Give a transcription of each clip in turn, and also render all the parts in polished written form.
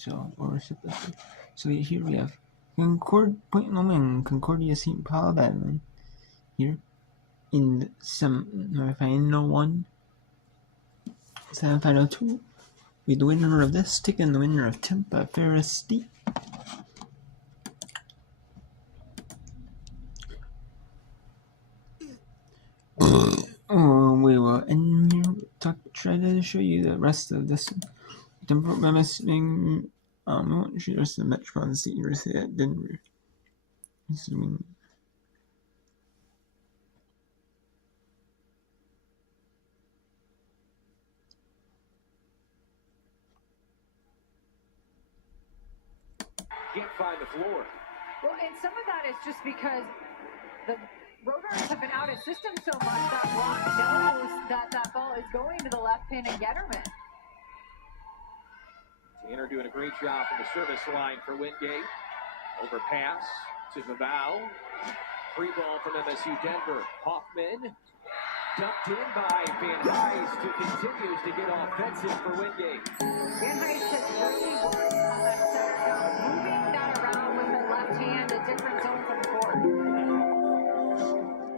So, so here we have Point Loma and Concordia St. Paul battling here in the semi-final 1, semi-final 2, with the winner of this taking the winner of Tampa Ferris State. We will try to show you the rest of this. Denver, we won't show you the rest of the Metropolitan State University at Denver. Can't find the floor. Well, and some of that is just because the Roadrunners have been out of system so much that Rock knows that that ball is going to the left pin and Getterman. Tanner doing a great job from the service line for Wingate. Overpass to Vavau. Free ball from MSU Denver. Hoffman dumped in by Van Heist, who continues to get offensive for Wingate. Van Heist has really worked on that center down, moving that around with her left hand, a different zone from the court.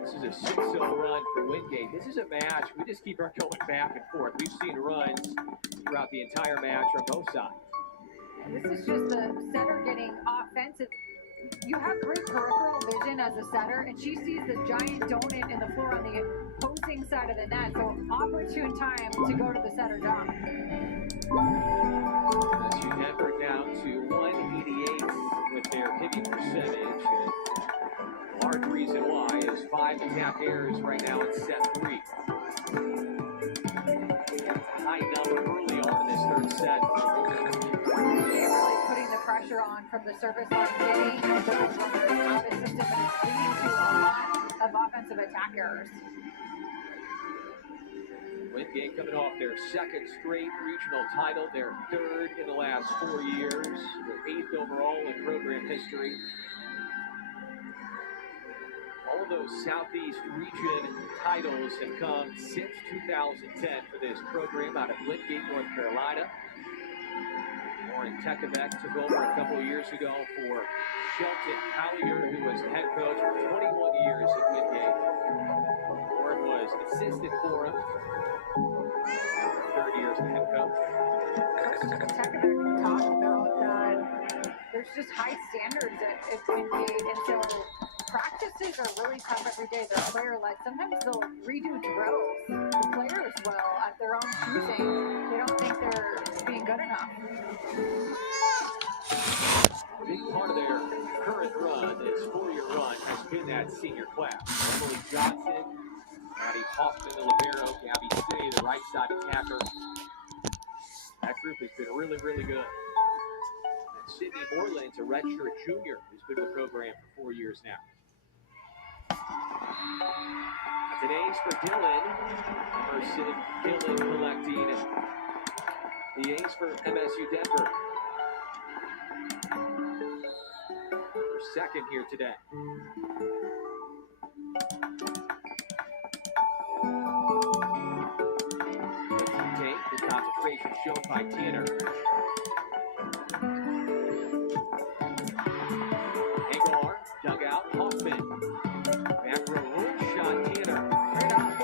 This is a 6-0 run for Wingate. This is a match. We just keep our going back and forth. We've seen runs throughout the entire match from both sides. And this is just the center getting offensive. You have great peripheral vision as a setter, and she sees the giant donut in the floor on the opposing side of the net. So opportune time to go to the center down. MSU Denver down to 188 with their hitting percentage. And large reason why is 5 attack errors right now in set 3. High number early on in this third set. Really putting the pressure on from the service line, getting the Roadrunners out of system, and it's leading to a lot of offensive attack errors. Wingate coming off their second straight regional title, their third in the last 4 years, their 8th overall in program history. All of those Southeast region titles have come since 2010 for this program out of Wingate, North Carolina. Warren Tekevec took over a couple of years ago for Shelton Collier, who was the head coach for 21 years at Wingate. Warren was assistant for him after 30 years as the head coach. Tekevec talked about that there's just high standards at Wingate, and so practices are really tough every day. They're player-led. Sometimes they'll redo drills, the players will, at their own choosing. They don't think they're being good enough. A big part of their current run, its 4-year run, has been that senior class. Emily Johnson, Maddie Hoffman, the libero, Gabby City, the right side attacker. That group has been really, really good. And Sydney Moreland's a redshirt junior who's been with the program for 4 years now. Today's for Dillon. Emerson Dillon collecting the ace for MSU Denver. For second here today. The concentration shown by Tanner. Agar dug out. Hoffman. Back row roll shot. Tanner. Right off.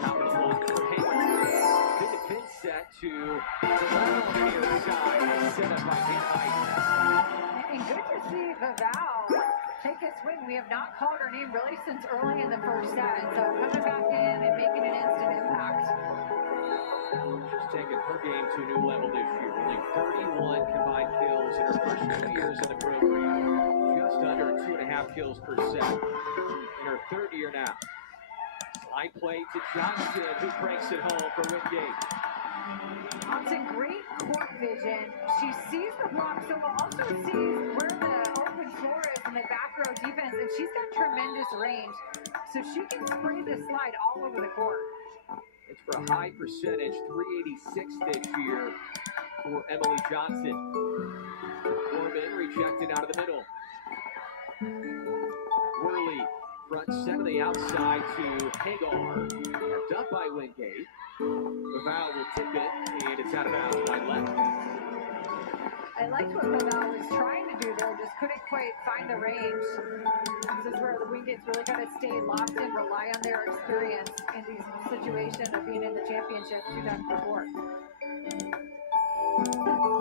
Top of the block for Hager. Good defense set to the near side. Set up by Van Heist. And good to see Vavau take a swing. We have not called her name really since early in the first set. So coming back in and making an instant impact. She's taken her game to a new level this year. Only 31 combined kills in her first 2 years in the program. Just under 2.5 kills per set in her third year now. Slide play to Johnson, who breaks it home for Wingate. Johnson, great court vision. She sees the block, so also sees where the open floor is in the back row defense, and she's got tremendous range. So she can spray the slide all over the court. It's for a high percentage, 386 this year for Emily Johnson. Gorman rejected out of the middle. Worley, front set of the outside to Hagar. Kept up by Wingate. Vavau will tip it, and it's out of bounds by left. I liked what Pavel was trying to do there, just couldn't quite find the range. This is where the Wingate's really got to stay locked in, rely on their experience in these situations of being in the championship 2 times before.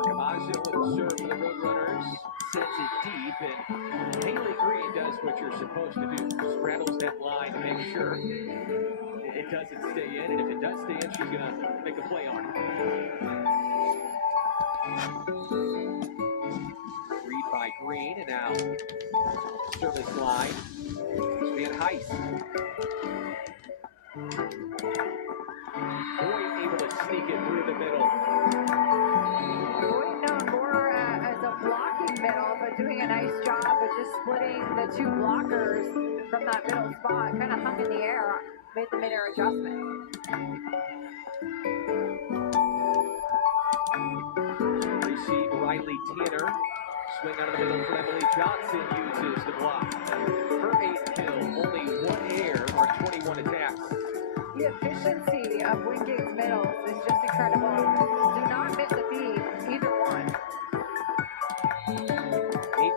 Camacho with the serve for the Roadrunners. Sends it deep, and Haley Green does what you're supposed to do. Straddles that line to make sure it doesn't stay in, and if it does stay in, she's going to make a play on it. Read by Green, and now service line. Van Heist. Boyd able to sneak it through the middle. Boyd known more as a blocking middle, but doing a nice job of just splitting the 2 blockers from that middle spot. Kind of hung in the air, made the mid-air adjustment. Receive Riley Tanner. Swing out of the middle for Emily Johnson, uses the block. Her 8th kill, only 1 air on 21 attacks. The efficiency of Wingate's middles is just incredible. Do not miss a beat, either one. 8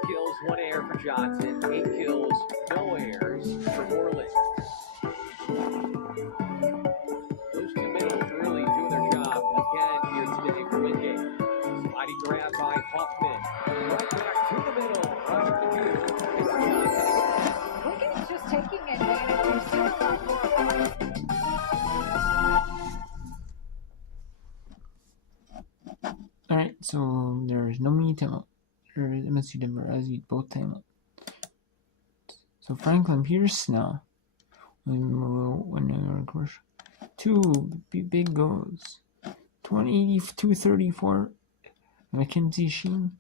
kills, 1 air for Johnson. 8 kills, no airs for Moreland. Those 2 middles really doing their job again here today for Wingate. Sliding grab by Hoffman. Right back to the middle. Right up the field. It's Johnson. Wingate's just taking advantage. We've seen a lot more of it. Alright, so there's no mini timeout. There's MSU Denver as you both timeout. So Franklin Pierce now. When of course 2 big goals. 282-34. Mackenzie Sheen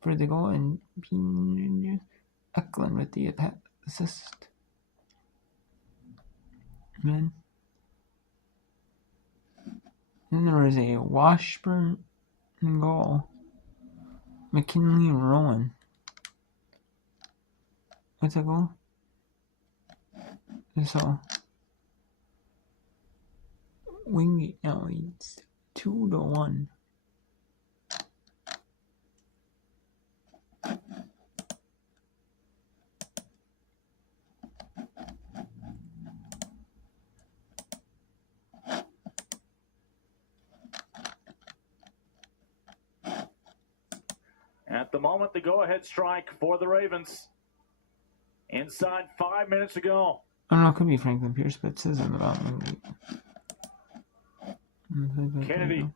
for the goal and Eklund with the assist. And then there was a Washburn goal. McKinley and Rowan. What's that goal? So Wingate now leads 2-1. At the moment, the go-ahead strike for the Ravens. Inside 5 minutes to go. I don't know, it could be Franklin Pierce, but it says in the bottom. Kennedy.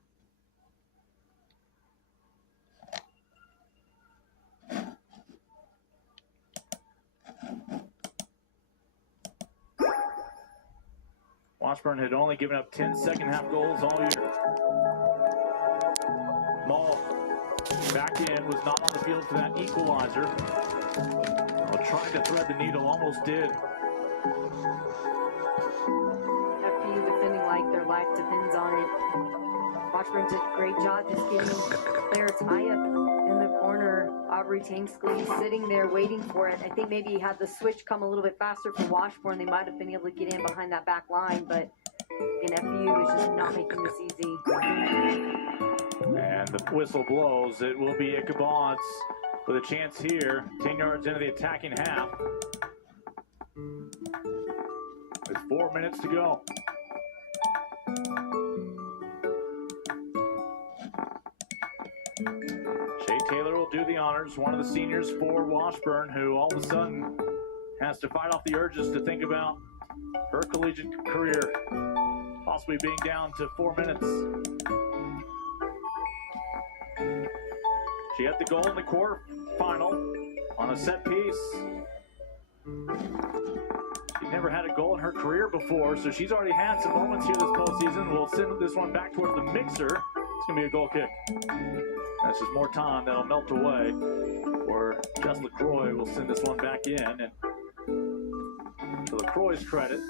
Washburn had only given up 10 second-half goals all year. Maul back in, was not on the field for that equalizer. Trying to thread the needle, almost did. FPU defending like their life depends on it. Washburn did a great job just getting players high up in the corner. Aubrey Tankscliffe sitting there waiting for it. I think maybe had the switch come a little bit faster for Washburn, they might have been able to get in behind that back line, but FPU is just not making this easy. And the whistle blows. It will be Ichabod with a chance here. 10 yards into the attacking half. With 4 minutes to go. Shay Taylor will do the honors. One of the seniors for Washburn, who all of a sudden has to fight off the urges to think about her collegiate career possibly being down to 4 minutes. She had the goal in the quarterfinal on a set piece. She's never had a goal in her career before, so she's already had some moments here this postseason. We'll send this one back towards the mixer. It's going to be a goal kick. That's just more time that'll melt away, where Jess LaCroix will send this one back in. And to LaCroix's credit,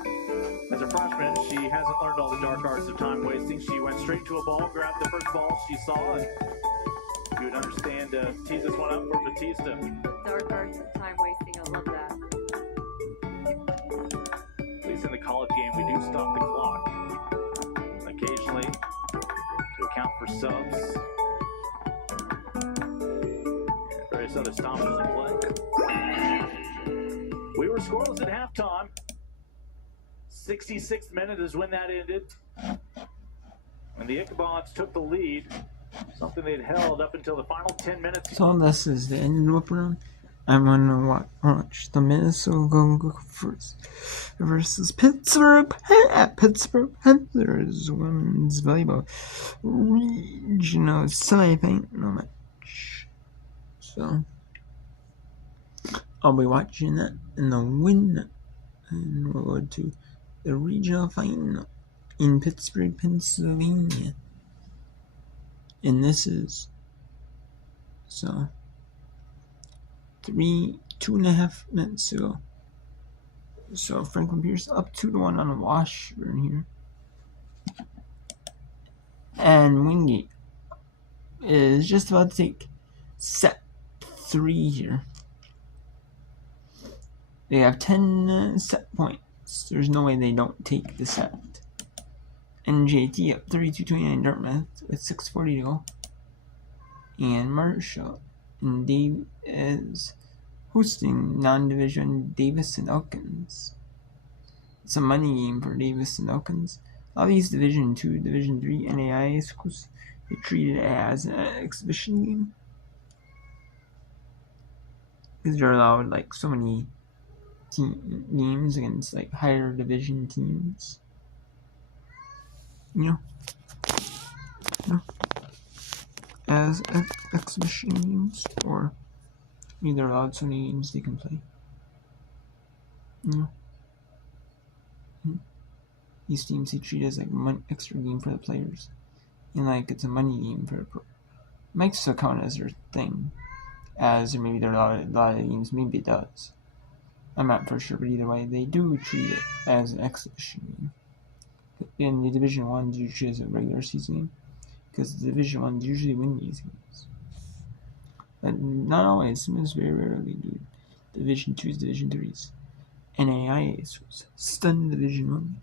as a freshman, she hasn't learned all the dark arts of time wasting. She went straight to a ball, grabbed the first ball she saw, and you would understand tease this one up for Batista. Dark arts of time wasting, I love that. At least in the college game, we do stop the clock occasionally to account for subs. curious how the stoppage is in play. We were scoreless at halftime. 66th minute is when that ended. And the Ichabod's took the lead. Something they'd held up until the final 10 minutes. So this is the end of the whip around. I'm gonna watch the Minnesota Gophers versus Pittsburgh Panthers women's volleyball regional semifinal match. So I'll be watching that, and the winner, and we'll go to the regional final in Pittsburgh, Pennsylvania. And this is so 2.5 minutes ago. So Franklin Pierce up 2-1 on Washburn here. And Wingate is just about to take set 3 here. They have 10 set points. There's no way they don't take the set. NJT up 32-29 Dartmouth with 6:40 to go. And Marshall and Dave is hosting non-division Davis and Elkins. It's a money game for Davis and Elkins. A lot of these Division 2, Division 3 NAIA schools, they treat it as an exhibition game. Because they're allowed like so many games against like higher division teams. You know, as exhibition games, or they're allowed so many games they can play. You know, these teams they treat as like one extra game for the players, and like it's a money game for the pro. Might still count as their thing, as or maybe there are a lot of games. Maybe it does. I'm not for sure, but either way, they do treat it as an exhibition game. In the Division 1s, you treat it as a regular season game, because the Division 1s usually win these games. But not always, sometimes very rarely do Division 2s, Division 3s. NAIA schools stun Division 1.